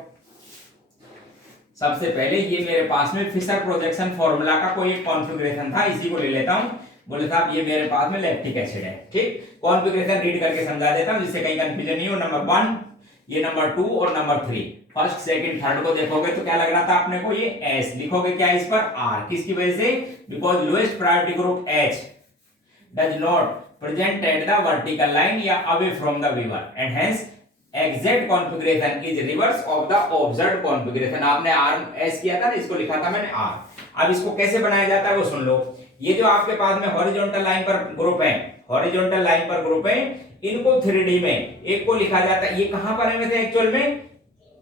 सबसे पहले ये मेरे पास में फिशर प्रोजेक्शन फार्मूला का कोई एक कॉन्फ़िगरेशन था, इसी को ले लेता हूं। बोले साहब ये मेरे पास में लैक्टिक एसिड है। ठीक, कॉन्फ़िगरेशन रीड करके समझा देता हूं जिससे कहीं कंफ्यूजन नहीं हो। नंबर 1, ये नंबर 2 और नंबर 3, फर्स्ट सेकंड थर्ड को देखोगे तो क्या लग रहा था अपने को, ये एस, लिखोगे क्या इस पर, आर, किसकी वजह से, because lowest priority group H does not present at the vertical line या away from the viewer and hence exact configuration is reverse of the observed configuration. आपने आर एस किया था ना, इसको लिखा था मैंने आर। अब इसको कैसे बनाया जाता है वो सुन लो। ये जो आपके पास में हॉरिजॉन्टल लाइन पर ग्रुप है, हॉरिजॉन्टल लाइन पर ग्रुप है, इनको 3D में एक को लिखा जाता है, ये कहां पर है वैसे एक्चुअल में,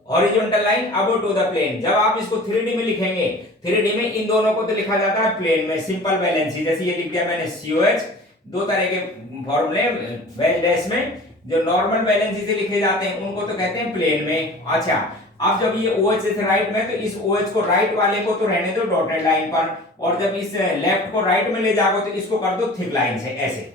horizontal line above to the plane. जब आप इसको 3D में लिखेंगे, 3D में इन दोनों को तो लिखा जाता है प्लेन में, सिंपल वैलेंसी, जैसे ये लिख दिया मैंने COH, दो तरह के फॉर्मूले वेज डैश में, जो नॉर्मल वैलेंसी से लिखे जाते हैं उनको तो कहते हैं प्लेन में। अच्छा, अब जब ये OH से राइट में, तो इस OH को राइट वाले को तो रहने दो डॉटेड लाइन पर, और जब इस लेफ्ट को राइट में ले जाओगे तो इसको कर दो थिक लाइन से, ऐसे।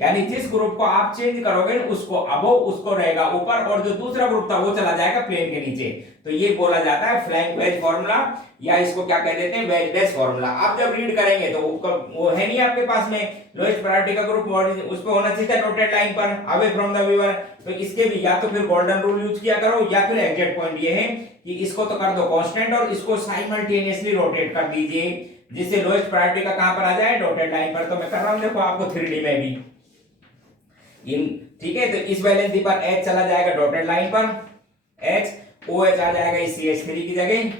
यानी जिस ग्रुप को आप चेंज करोगे उसको अबव, उसको रहेगा ऊपर, और जो दूसरा ग्रुप था वो चला जाएगा प्लेन के नीचे। तो ये बोला जाता है फ्लैंक वेज फॉर्मूला, या इसको क्या कह देते हैं, वेज बेस फॉर्मूला। आप जब रीड करेंगे तो वो है नहीं आपके पास में, लोएस्ट प्रायोरिटी का ग्रुप उस पे होना चाहिए डॉटेड लाइन पर, अवे फ्रॉम द वीवर। तो इसके भी या तो फिर गोल्डन रूल यूज किया करो, या फिर एग्जैक्ट पॉइंट ये है कि इसको तो कर दो कांस्टेंट और इसको साइमल्टेनियसली रोटेट कर दीजिए, जिससे लोएस्ट प्रायोरिटी का कहां पर आ जाए, डॉटेड लाइन पर। तो मैं कर रहा हूं, देखो आपको 3D में भी ठीक है। तो इस वैलेंसी पर H चला जाएगा डॉटेड लाइन पर, H OH आ जाएगा इस CH3 की जगह,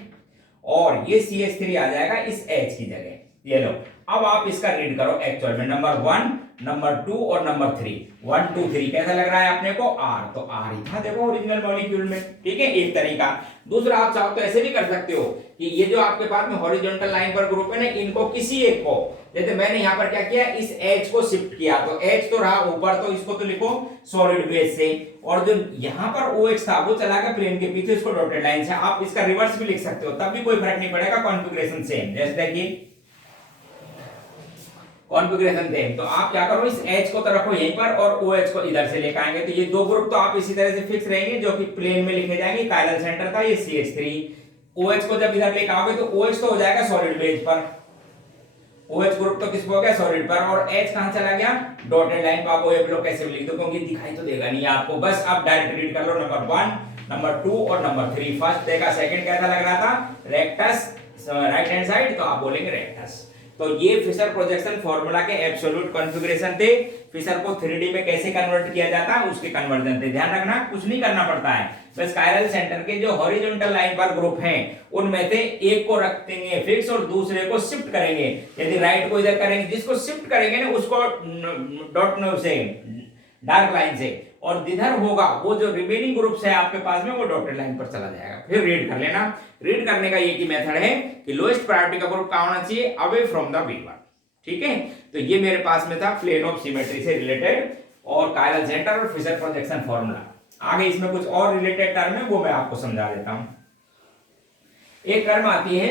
और ये CH3 आ जाएगा इस H की जगह। ये लो, अब आप इसका रीड करो एक्चुअल में, नंबर 1, नंबर 2 और नंबर 3, 1 2 3 कैसा लग रहा है अपने को, R, तो R ही था देखो ओरिजिनल मॉलिक्यूल में, ठीक है, एक तरीका। दूसरा आप चाहो तो ऐसे भी कर सकते हो कि ये जो आपके पास में हॉरिजॉन्टल लाइन पर ग्रुप है ना, इनको किसी एक को, जैसे मैंने यहाँ पर क्या किया, इस H को शिफ्ट किया, तो H तो रहा ऊपर, तो इसको तो लिखो सॉलिड बेस से, और जो यहाँ पर OH था वो चला गया प्लेन के पीछे, इसको डॉटेड लाइन से। आप इसका रिवर्स भी लिख सकते हो, तब भी कोई फर्क नहीं पड़ेगा, कॉन्फ़िगरेशन सेम। जैसे देखिए कॉन्फ़िगरेशन सेम, तो आप क्या करो, इस H को तो रखो यहीं पर और OH को इधर से लेकर आएंगे, तो ये दो ग्रुप तो आप इसी तरह से फिक्स रहेंगे, जो कि प्लेन में लिखे जाएंगे। कायरल सेंटर था ये CH3, OH को जब इधर लेकर आओगे तो OH तो हो जाएगा सॉलिड बेस पर, OH ग्रुप तो किसको हो गया, सॉलिड पर, और H कहां चला गया, डॉटेड लाइन पर। आप OH लोग कैसे भी लिख दो, क्योंकि दिखाई तो देगा नहीं आपको, बस आप डायरेक्ट रीड कर लो, नंबर 1, नंबर 2 और नंबर 3। फर्स्ट देखा, सेकंड कैसा लग रहा था, रेक्टस, राइट हैंड साइड, तो आप बोलेंगे रेक्टस। तो ये फिशर प्रोजेक्शन फार्मूला के एब्सोल्यूट कॉन्फ़िगरेशन थे। फिशर को 3D में कैसे कन्वर्ट किया जाता है उसके कन्वर्जन थे। ध्यान रखना, कुछ नहीं करना पड़ता है, बस कायरल सेंटर के जो हॉरिजॉन्टल लाइन पर ग्रुप हैं उनमें से एक को रख देंगे फिक्स और दूसरे को शिफ्ट करेंगे। यदि राइट को इधर करेंगे, जिसको शिफ्ट करेंगे ना उसको डॉट से, डार्क लाइन से, और जिधर होगा वो जो रिमेनिंग ग्रुप्स है आपके पास में वो डॉटेड लाइन पर चला जाएगा। फिर रीड कर लेना। रीड करने का एक ही मेथड है कि लोएस्ट प्रायोरिटी का ग्रुप कहां होना चाहिए, अवे फ्रॉम द वीवर, ठीक है। तो ये मेरे पास में था प्लेन ऑफ सिमेट्री से रिलेटेड और कायरल सेंटर और फिशर प्रोजेक्शन फार्मूला। आगे इसमें कुछ और रिलेटेड टर्म है वो मैं आपको समझा देता हूं। एक टर्म आती है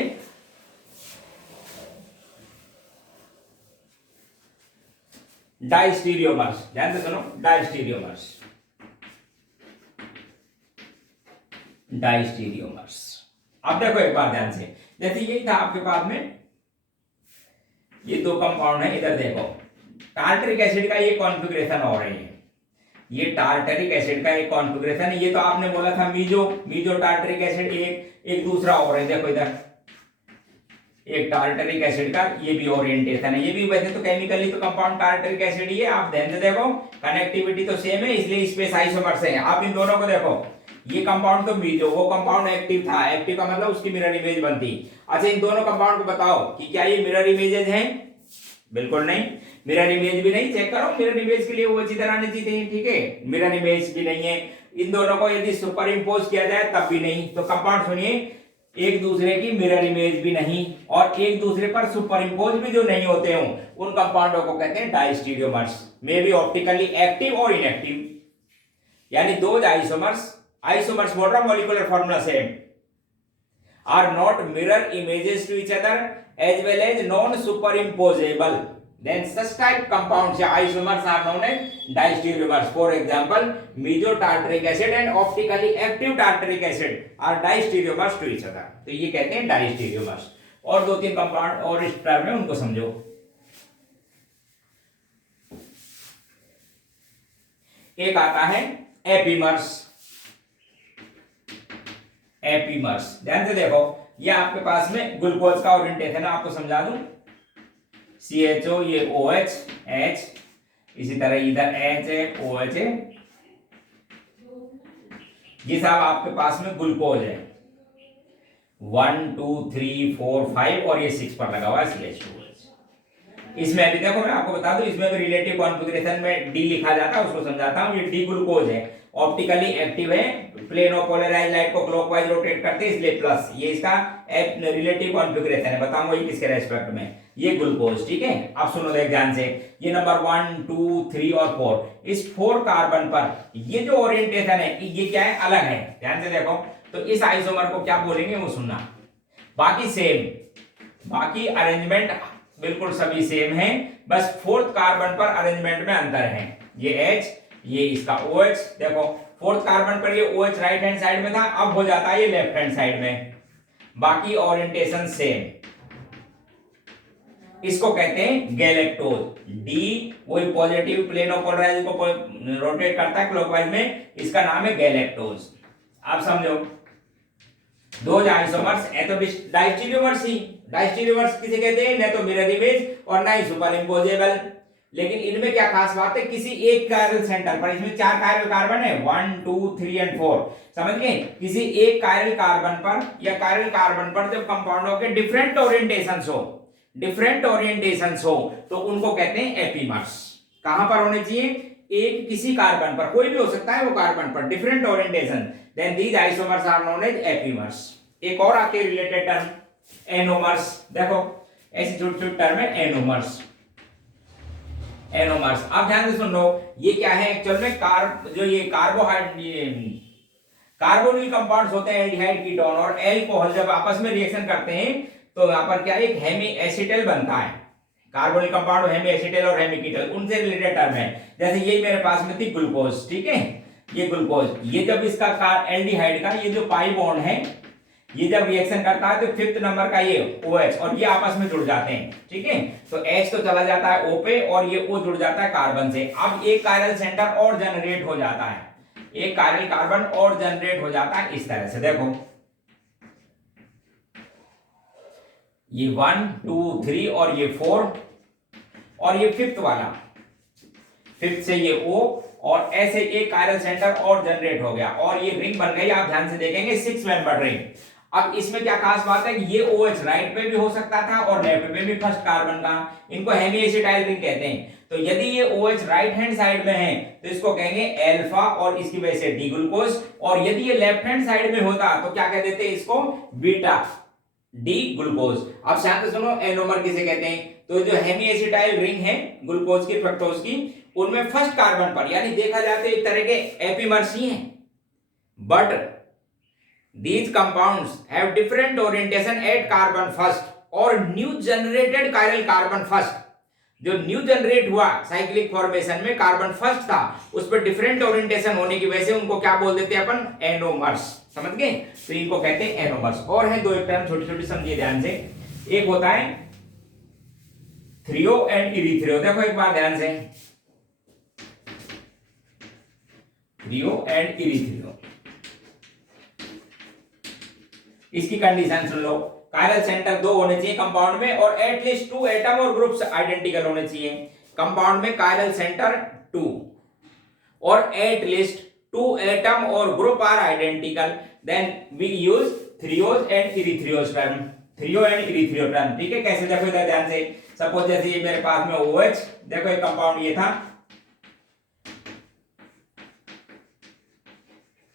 डायस्टीरियोमर्स, ध्यान से सुनो, डायस्टीरियोमर्स, डायस्टीरियोमर्स। अब देखो एक बार ध्यान से, जैसे यही था आपके पास में, ये दो कंपाउंड है, इधर देखो टार्टरिक एसिड का ये कॉन्फ़िगरेशन हो रही है, ये टार्टरिक एसिड का एक कॉन्फ़िगरेशन है। ये तो आपने बोला था मीजो टार्टरिक एसिड, एक दूसरा और है, देखो इधर एक टार्टरिक एसिड का ये भी ओरिएंटेशन है। ये भी वैसे तो केमिकली तो कंपाउंड टार्टरिक एसिड ही है, आप ध्यान से देखो, कनेक्टिविटी तो सेम है, इसलिए स्पेस आइसोमर्स है। आप इन दोनों को देखो, ये कंपाउंड तो मीजो, वो कंपाउंड एक्टिव था, एक्टिव का मतलब उसकी मिरर इमेज बनती। अच्छा, इन दोनों कंपाउंड को बताओ कि क्या ये मिरर इमेजेस हैं, बिल्कुल नहीं, मिरर इमेज भी नहीं। चेक करो, मिरर इमेज के लिए वो अच्छी तरह आनी चाहिए, ठीक है, मिरर इमेज भी नहीं है। इन दोनों को यदि सुपर इंपोज किया जाए तब भी नहीं। तो कंपाउंड सुनिए, एक दूसरे की मिरर इमेज भी नहीं और एक दूसरे पर सुपर इंपोज भी जो नहीं होते हो, उन कंपाउंडों को कहते हैं diastereomers, may be optically active और इनएक्टिव। यानी दो आइसोमर्स बोल रहा हूं, molecular formula same, are not mirror images to each other as well as non superimposable, then such type compounds या isomers are known as diastereomers. For example, mesotartaric acid and optically active tartaric acid are diastereomers to each other. तो ये कहते हैं diastereomers. और दो तीन compound और इस टर्म में उनको समझो। एक आता है एपीमर्स, एपीमर्स ध्यान से देखो, ये आपके पास में ग्लूकोज का ओरिएंटेशन है, आपको समझा दूं, CHO, ये OH, H, इसी तरह इधर H है, OH है, ये सब आपके पास में ग्लूकोज है, 1 2 3 4 5 और ये 6 पर लगा हुआ है CH2OH। इसमें भी देखो मैं आपको बता दूं, इसमें भी रिलेटिव कॉन्फ़िगरेशन में डी लिखा जाता है, उसको समझाता हूं। ये डी ग्लूकोज है, ऑप्टिकली एक्टिव है, प्लेन ऑफ पोलराइज्ड लाइट को क्लॉकवाइज रोटेट करते हैं इसलिए प्लस, ये इसका रिलेटिव कॉन्फ़िगरेशन है, बताऊंगा ये किसके रेस्पेक्ट में। ये ग्लूकोज, ठीक है। अब सुनो देख ध्यान से, ये नंबर 1 2 3 और 4, इस 4 कार्बन पर ये जो ओरिएंटेशन है ये क्या है, अलग है। ध्यान से देखो, तो इस आइसोमर को क्या बोलेंगे वो सुनना। बाकी सेम, बाकी अरेंजमेंट बिल्कुल सभी सेम है, बस 4th कार्बन पर अरेंजमेंट में अंतर है। ये H, ये इसका OH, देखो 4th कार्बन पर ये OH राइट हैंड साइड में था, अब हो जाता है ये लेफ्ट हैंड साइड में। बाकी ओरिएंटेशन सेम। इसको कहते हैं गैलेक्टोज। डी वही पॉजिटिव प्लेन ऑफ पोलराइज को रोटेट करता है क्लॉकवाइज में, इसका नाम है गैलेक्टोज। आप समझो, दो आइसोमर्स है तो डायस्टेरियोमर्स ही। डायस्टेरियोमर्स किसे कहते हैं, न तो मिरर इमेज और ना ही सुपर इम्पोजेबल। लेकिन इनमें क्या खास बात है, किसी एक कायरल सेंटर पर, इसमें 4 कायरल कार्बन है 1 2 3 एंड 4, समझ गए। किसी एक कायरल कार्बन पर या कायरल कार्बन पर जब कंपाउंडों के डिफरेंट ओरिएंटेशंस हो, डिफरेंट ओरिएंटेशंस हो, तो उनको कहते हैं एपीमर्स। कहां पर होने चाहिए, एक किसी कार्बन पर, कोई भी हो सकता है वो कार्बन पर, different orientation, then these isomers are known as epimers. एक और आती है रिलेटेड टर्म एनोमर्स। देखो ऐसी छोटी छोटी टर्म है एनोमर्स, एनोमर्स। अब ध्यान से सुन लो, ये क्या है एक्चुअल में, जो ये कार्बोनिल कंपाउंड्स होते हैं एल्डिहाइड कीटोन और एल्कोहल जब आपस में रिएक्शन करते हैं तो यहाँ पर क्या एक हेमी एसिटल बनता है। कार्बोनिल कंपाउंड हेमी एसिटल और हेमी कीटल, उनसे रिलेटेड टर्म है। जैसे ये मेरे पास में थी ग्लूकोज, ठीक है, ये ग्लूकोज, ये जब इसका एल्डिहाइड का ये जो पाई बॉन्ड है, ये जब रिएक्शन करता है तो 5th नंबर का ये OH और ये आपस में जुड़ जाते हैं, ठीक है। तो H तो चला जाता है O पे और ये O जुड़ जाता है कार्बन से। अब एक कायरल सेंटर और जनरेट हो जाता है, एक कायरल कार्बन और जनरेट हो जाता है इस तरह से। देखो ये 1 2 3 और ये 4 और ये 5th वाला, 5th से ये O और ऐसे एक कायरल सेंटर और जनरेट हो गया और ये रिंग बन गई। आप ध्यान से देखेंगे 6 मेंबर रिंग। अब इसमें क्या खास बात है कि ये OH राइट पे भी हो सकता था और लेफ्ट पे भी फर्स्ट कार्बन का, इनको हेमी एसिटाइल रिंग कहते हैं। तो यदि ये OH राइट हैंड साइड में है तो इसको कहेंगे अल्फा और इसकी वजह से डी ग्लूकोज, और यदि ये लेफ्ट हैंड साइड में होता तो क्या कह देते इसको, बीटा डी ग्लूकोज। अब शांत से सुनो, एनोमर किसे कहते हैं, तो जो हेमी एसिटाइल रिंग है ग्लूकोज की फ्रक्टोज की, उनमें फर्स्ट कार्बन पर, यानी देखा जाए तो एक तरह के एपीमर्स ही हैं, but these compounds have different orientation at carbon first और new generated chiral carbon first। जो न्यू जनरेट हुआ साइक्लिक फॉर्मेशन में कार्बन फर्स्ट था, उस पर डिफरेंट ओरिएंटेशन होने की वजह से उनको क्या बोल देते हैं अपन, एनोमर्स। समझ गए, तो इनको कहते हैं एनोमर्स। और है दो एक टर्म छोटी छोटी, समझिए ध्यान से। एक होता है थ्रियो एंड इरिथ्रियो। देखो एक बार ध्यान से, थ्रियो एंड इरिथ्रियो, इसकी कंडीशन सुन लो। कायरल सेंटर 2 होने चाहिए कंपाउंड में और एटलीस्ट 2 एटम और ग्रुप्स आइडेंटिकल होने चाहिए। कंपाउंड में कायरल सेंटर 2 और एटलीस्ट 2 एटम और group are identical, then we use threose and erythrose term, threo and erythro term, ठीक है। कैसे, देखो इधर ध्यान से, सपोज जैसे ये मेरे पास में OH, देखो एक कंपाउंड ये था,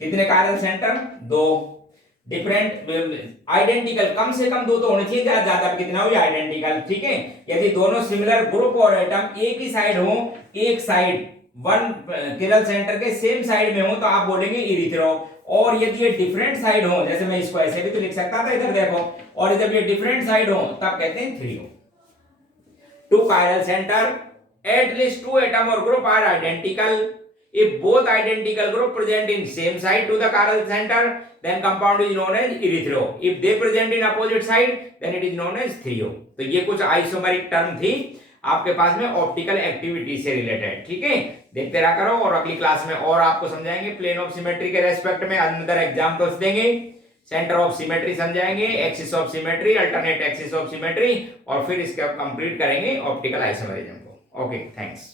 कितने कायरल सेंटर, 2, डिफरेंट आइडेंटिकल, कम से कम 2 तो होने चाहिए, ज्यादा कितना हो आइडेंटिकल, ठीक है। यदि दोनों सिमिलर ग्रुप और एटम एक ही साइड हो, एक साइड वन किरल सेंटर के सेम साइड में हो तो आप बोलेंगे इरिथ्रो। और यदि ये डिफरेंट साइड हो, जैसे मैं इसको ऐसे भी तो लिख सकता था, इधर देखो, और जब ये डिफरेंट साइड हो तब कहते हैं threo. 2 chiral center, at least 2 atom or group are identical. If both identical group present in same side to the chiral center, then compound is known as erythro. If they present in opposite side, then it is known as thrio. तो ये कुछ isomeric term थी आपके पास में optical activity से related, ठीक है। देखते रहा करो और अगली क्लास में और आपको समझाएंगे प्लेन ऑफ सिमेट्री के रेस्पेक्ट में अंदर एग्जांपल्स देंगे, सेंटर ऑफ सिमेट्री समझाएंगे, axis of symmetry, alternate axis of symmetry, और फिर इसका कंप्लीट करेंगे ऑप्टिकल आइसोमेरिज्म को। Okay, thanks.